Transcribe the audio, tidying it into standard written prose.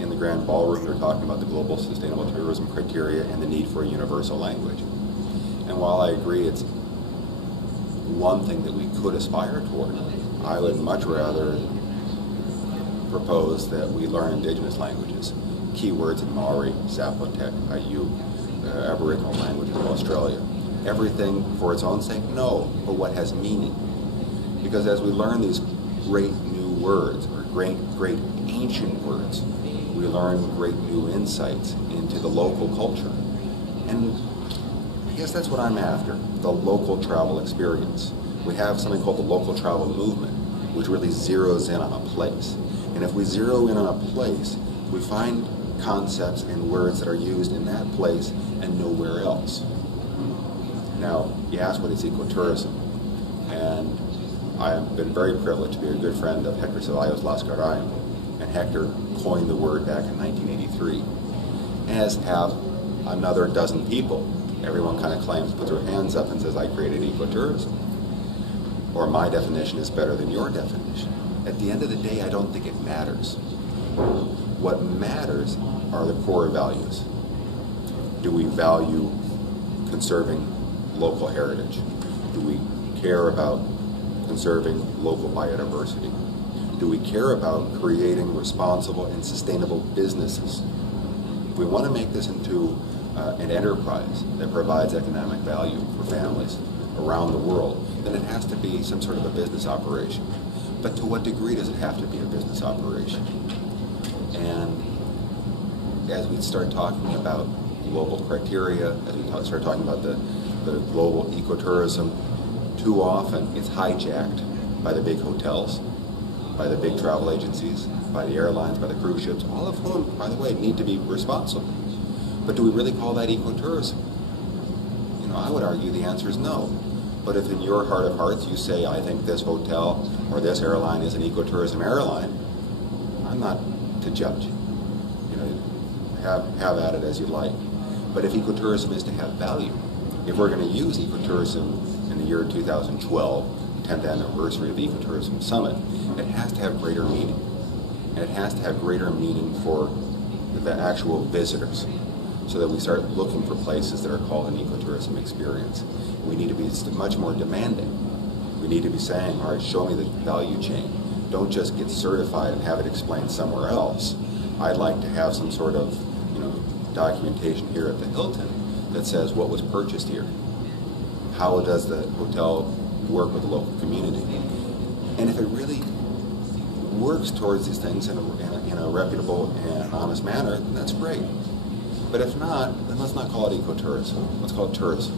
In the Grand Ballroom, they're talking about the global sustainable tourism criteria and the need for a universal language. And while I agree it's one thing that we could aspire toward, I would much rather propose that we learn indigenous languages, keywords in Maori, Zapotec, Ayu, Aboriginal languages of Australia. Everything for its own sake? No, but what has meaning. Because as we learn these great new words, or great ancient words, we learn great new insights into the local culture. And I guess that's what I'm after, the local travel experience. We have something called the local travel movement, which really zeroes in on a place. And if we zero in on a place, we find concepts and words that are used in that place and nowhere else. Now, you ask what is ecotourism, and I've been very privileged to be a good friend of Hector Ceballos Lascarain, and Hector coined the word back in 1983, as have another dozen people. Everyone kind of claims, puts their hands up and says, I created ecotourism, or my definition is better than your definition. At the end of the day, I don't think it matters. What matters are the core values. Do we value conserving local heritage? Do we care about conserving local biodiversity? Do we care about creating responsible and sustainable businesses? If we want to make this into an enterprise that provides economic value for families around the world, then it has to be some sort of a business operation. But to what degree does it have to be a business operation? And as we start talking about global criteria, as we start talking about the global ecotourism, too often it's hijacked by the big hotels, by the big travel agencies, by the airlines, by the cruise ships, all of whom, by the way, need to be responsible. But do we really call that ecotourism? You know, I would argue the answer is no. But if in your heart of hearts you say, I think this hotel or this airline is an ecotourism airline, I'm not to judge. You know, have at it as you like. But if ecotourism is to have value, if we're going to use ecotourism in the year 2012, the 10th anniversary of the Ecotourism Summit, it has to have greater meaning. And it has to have greater meaning for the actual visitors, so that we start looking for places that are called an ecotourism experience. We need to be much more demanding. We need to be saying, all right, show me the value chain. Don't just get certified and have it explained somewhere else. I'd like to have some sort of, documentation here at the Hilton that says what was purchased here. How does the hotel work with the local community? And if it really works towards these things in a reputable and honest manner, then that's great. But if not, then let's not call it ecotourism. Let's call it tourism.